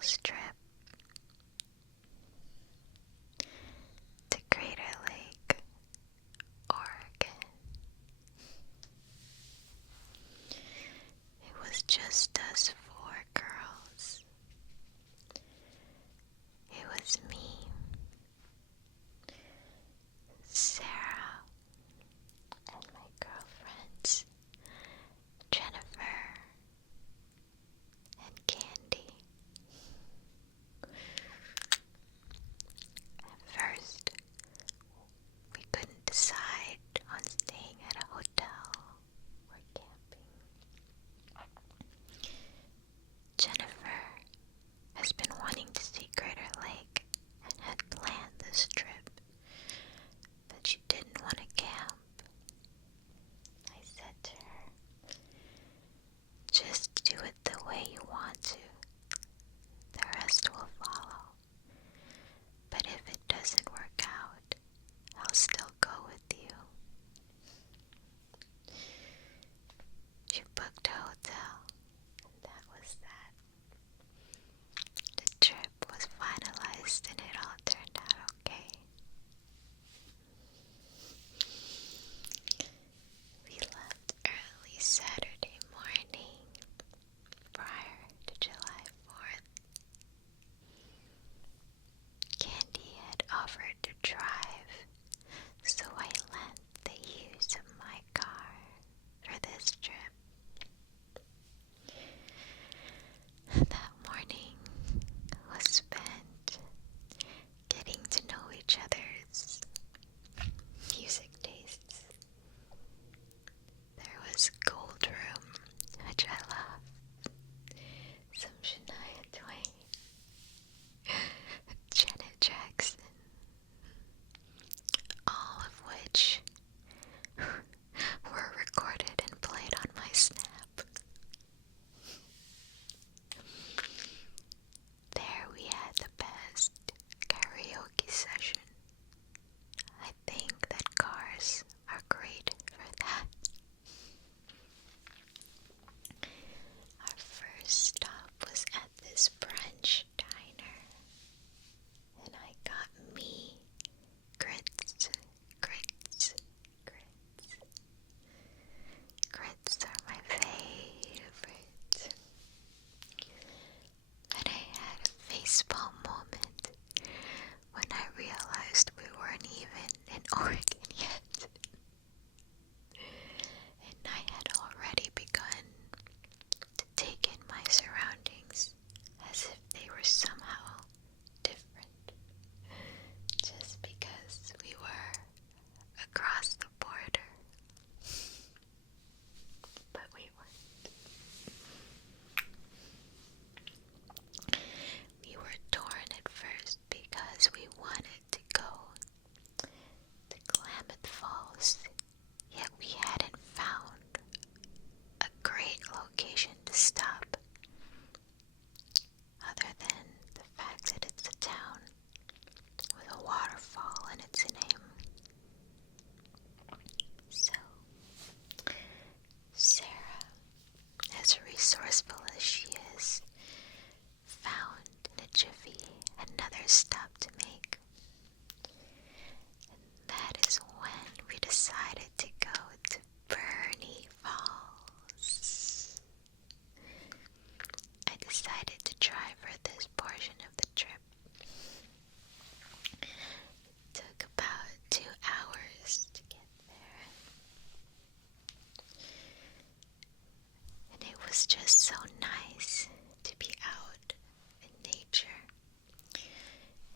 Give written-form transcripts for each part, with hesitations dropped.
Falls trip to Crater Lake, Oregon. It was just us 4 girls. It was me, Sarah, and my girlfriends, Jennifer and Candy. At first, we couldn't decide on staying at a hotel or camping. Jennifer has been wanting to see Crater Lake and had planned this trip, but she didn't want to camp. I said to her, just do it the way you want to. The rest will follow. But if it doesn't work out, I'll still go with you. She booked a hotel, and that was that. The trip was finalized and it all turned out okay. We left early Saturday morning prior to July 4th. Candy had offered to drive, so I lent the use of my car for this trip. That morning was spent getting to know each other's music tastes. There was Gold Room, which I love, some Shania Twain, Janet Jackson, all of which were recorded and played on my Snap. There we had the best karaoke session. I think that cars are great for that. Our first stop was at this brunch diner, and I got me grits. Grits are my favorite. But I had a facepalm moment when I realized we weren't even in Oregon yet. And I had already begun to take in my surroundings as if they were somehow different, just because we were across the border. But we weren't. We were torn at first because we wanted to go to Klamath Falls, yet we hadn't found a great location to stop, other than the fact that it's a town with a waterfall in its name. So, Sarah, as resourceful as she is, found in a jiffy another stop to make. And that is when we decided to go to Burney Falls. I decided to drive for this portion of the trip. It took about 2 hours to get there. And it was just so nice to be out in nature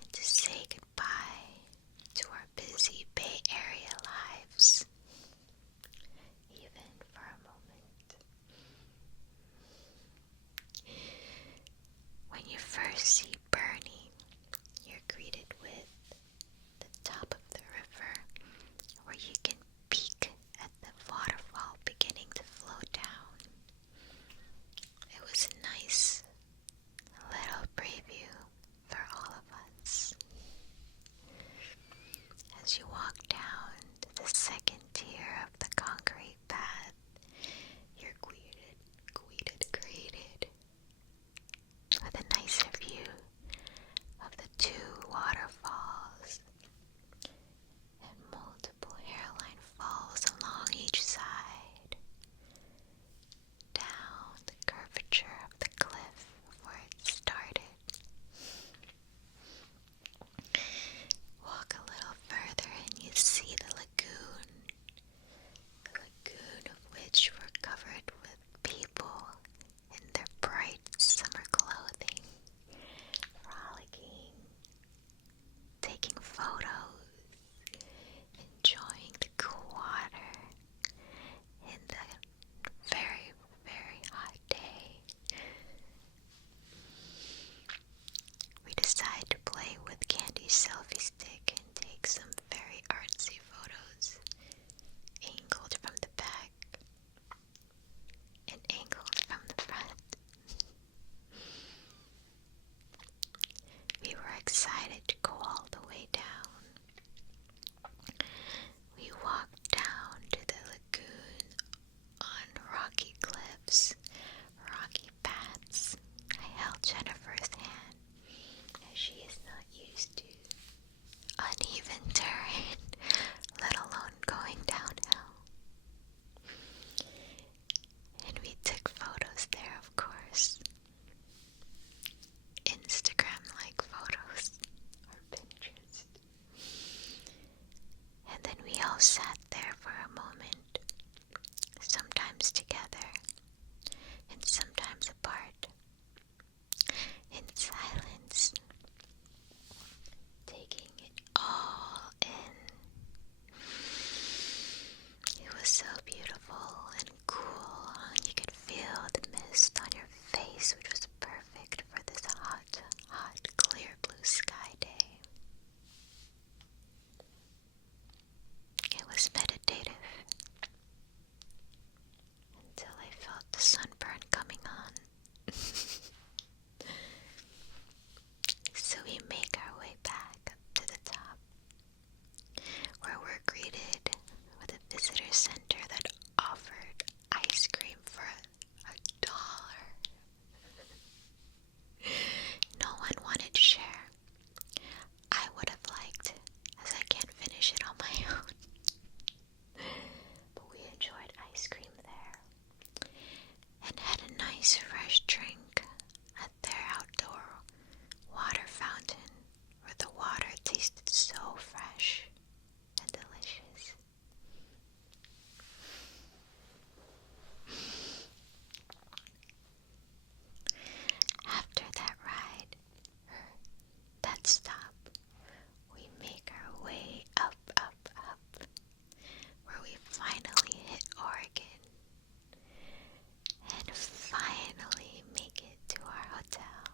and to say goodbye to our busy Bay Area lives, even for a moment. When you first see Burney, you're greeted with the top of the river, where you can peek at the waterfall beginning to flow down. It was a nice little preview for all of us. As you walk down to the second tier of the concrete path, you're greeted with a nicer view first drink at their outdoor water fountain where the water tasted so fresh and delicious. After that ride, that stop, we make our way up, where we finally hit Oregon and finally make it to our hotel.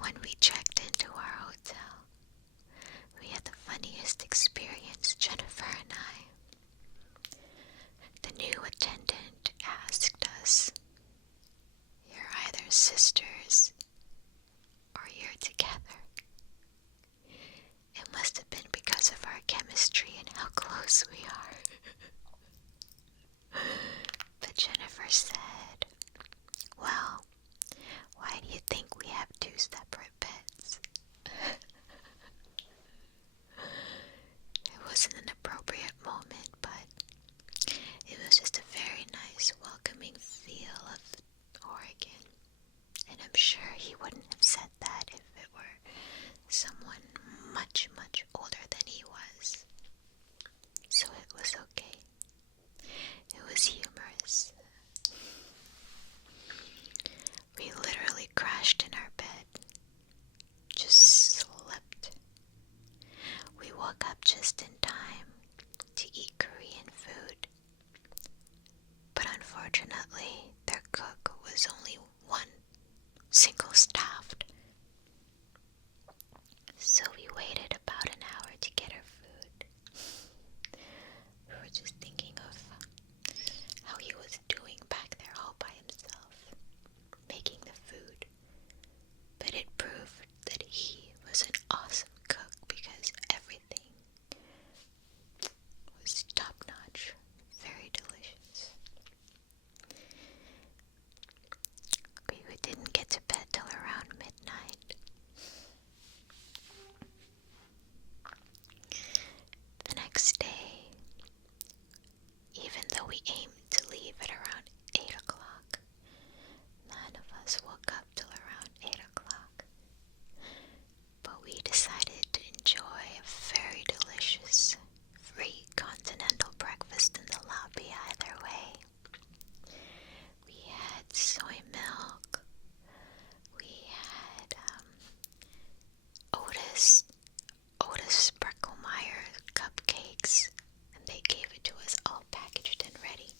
When we checked into our hotel, we had the funniest experience, Jennifer and I. The new attendant asked us, "You're either sisters or you're together." It must have been because of our chemistry and how close we are. But Jennifer said, "Well, why do you think we have two separate beds?" It wasn't an appropriate moment, but it was just a very nice, welcoming feel of Oregon. And I'm sure he wouldn't have said that if it were someone much, much older than he was. So it was okay. It was humorous. We literally crashed in our bed. Just slept. We woke up just in time to eat Korean food. But unfortunately, their cook was only one single staffed. So we waited about an hour to get our food. We were just thinking of how he was doing back there all by himself, making the food. But it proved that he was an awesome cook because everything was top-notch, very delicious. We didn't get to bed till around midnight. The next day, even though we aimed to leave at around 8 o'clock, none of us woke up till around 8 o'clock. But we decided to enjoy a very delicious, free continental breakfast in the lobby either way. We had soy milk. We had Otis Sprecklemeyer cupcakes, and they gave it to us all packaged and ready.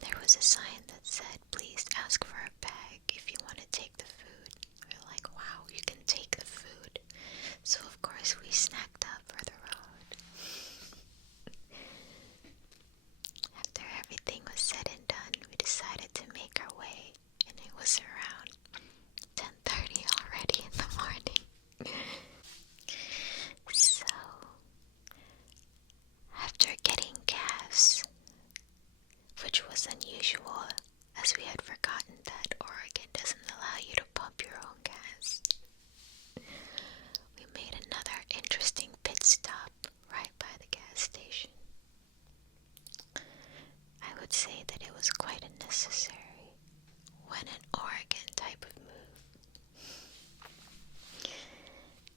There was a sign that said, "Please ask for a bag if you want to take the food." We were like, wow, you can take the food. So of course we snacked up for the road. After everything was said and done, we decided to make our way, and it was around 10:30 already in the morning. So, after getting gas, which was unusual as we had forgotten that Oregon doesn't allow you to pump your own gas, we made another interesting pit stop right by the gas station. I would say that it was quite unnecessary when an Oregon type of move.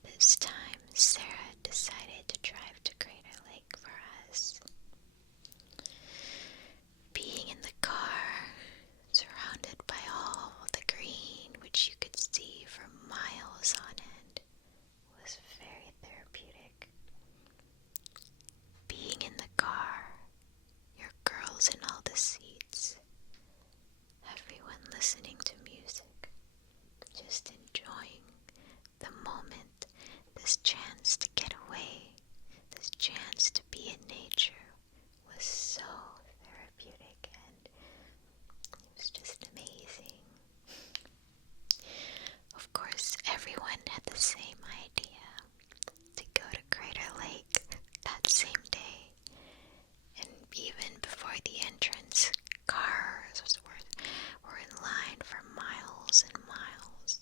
This time, Sarah decided to drive to Crater Lake for us. Being in the car, surrounded by all the green, which you could see for miles on end, was very therapeutic. Being in the car, your girls in all the seats, everyone listening to music, just enjoying the moment, this chance to get away, this chance to be in nature was so therapeutic, and it was just amazing. Of course, everyone had the same idea, to go to Crater Lake that same day, and even before the entrance, cars were in line for miles and miles.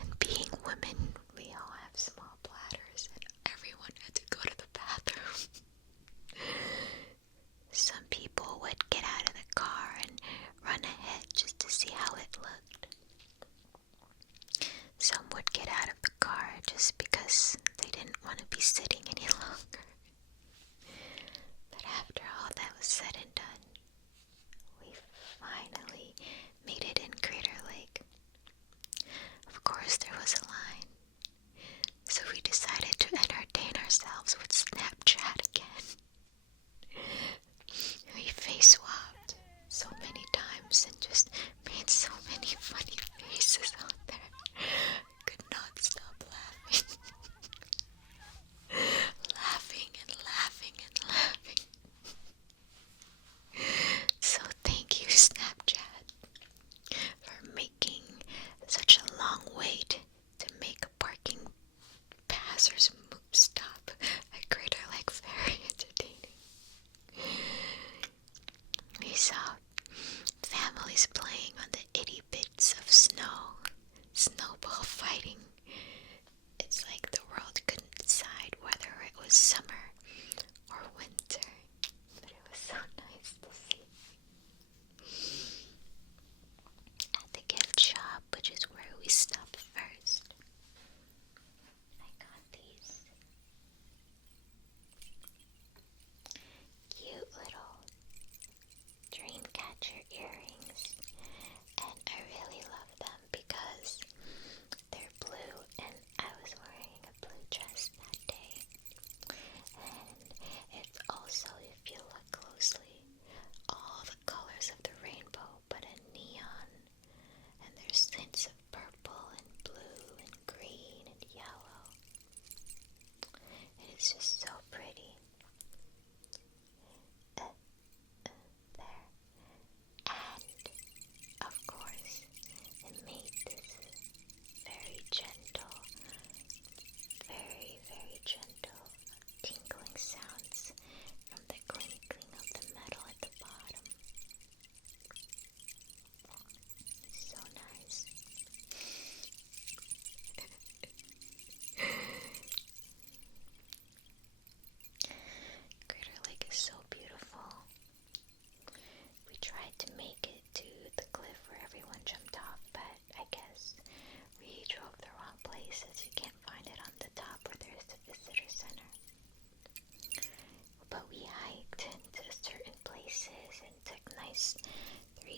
And being women, we all have small bladders, and everyone had to go to the bathroom.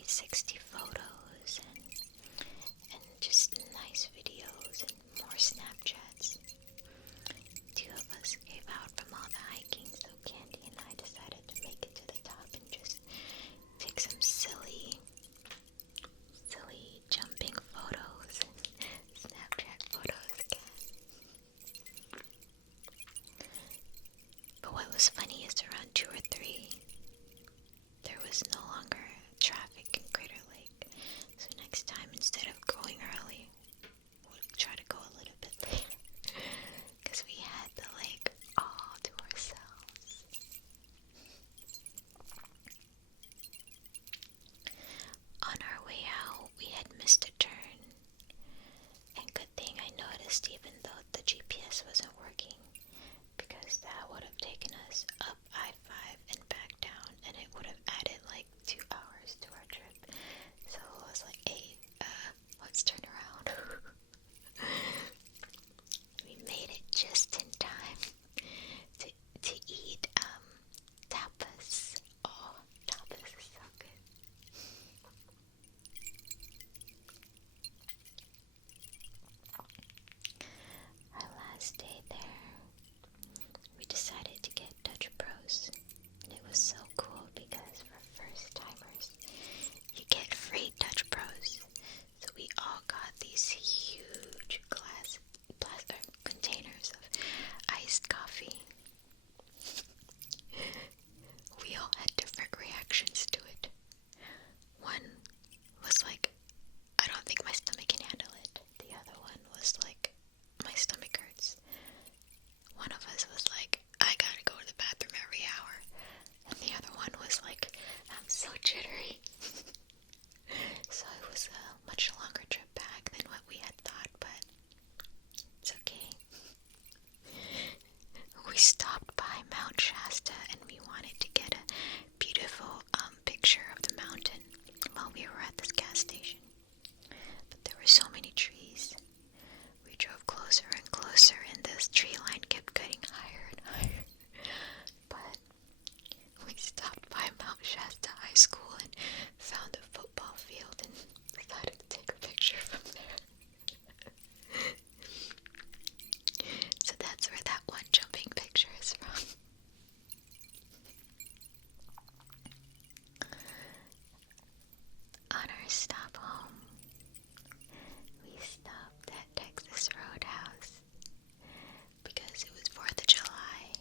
360 photos and just nice videos and more Snapchats. Two of us gave out from all the hiking, so Candy and I decided to make it to the top and just take some silly jumping photos and Snapchat photos again. But what was funny is around 2 or 3, there was no longer traffic in Crater Lake. So next time, instead of going early, we'll try to go a little bit later. Because we had the lake all to ourselves. On our way out, we had missed a turn. And good thing I noticed, even though the GPS wasn't working, because that would have taken us up I-5 and back down, and it would have added like 2 hours to our trip. So I was like, hey, let's turn around. We made it just in time to eat tapas. Oh, tapas is so good. Our last day there, we decided to get Dutch Bros. And it was so cool because for first timers, you get free Dutch Bros. So we all got these huge plastic containers of iced coffee. We all had different reactions to it. One was like, I don't think my stomach can handle it. The other one was like, my stomach hurts. One of us was like, I gotta go to the bathroom every hour. And the other one was like, I'm so jittery. So it was a much longer trip back than what we had thought, but it's okay. We stopped by Mount Shasta and we wanted to get a beautiful picture of the mountain while we were at this gas station. But there were so many trees. We drove closer and closer and this tree line kept getting higher and higher. But we stopped by Mount Shasta High School and found a football field and decided to take a picture from there. So that's where that one jumping picture is from. On our stop home, we stopped at Texas Roadhouse because it was 4th of July.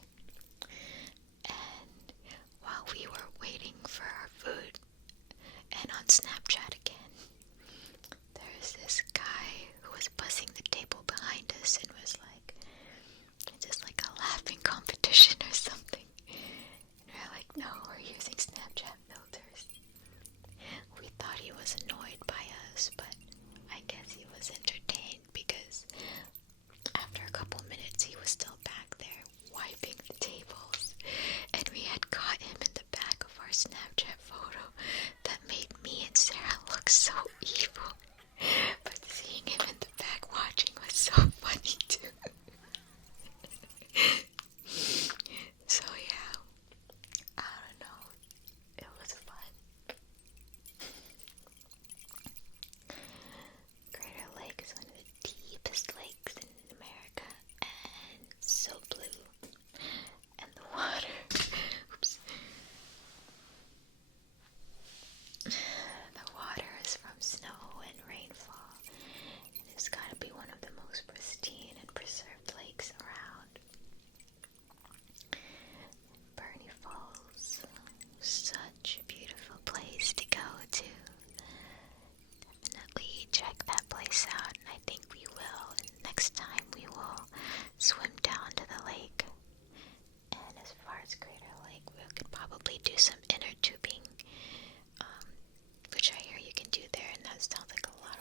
And while we were waiting for our food, and on Snapchat again, there's this guy who was bussing the table behind us and was like, just like a laughing competition or something. And we're like, no, we're using Snapchat filters. We thought he was annoyed by us, but I guess he was entertained because after a couple minutes he was still back there wiping the tables, and we had caught him in the back of our Snapchat photo that made me and Sarah look so evil. But seeing him in the back watching was so funny too. So yeah, I don't know, it was fun. Crater Lake is one of the deepest lakes in America and so blue. And the water, oops. The water is from snow and rainfall. And it's gotta be one of the most pristine and preserved lakes around. Burney Falls, such a beautiful place to go to. Definitely check that place out, and I think we will. And next time we will swim down to the lake. And as far as Crater Lake, we could probably do some inner tubing, which I hear you can do there, and that sounds like a lot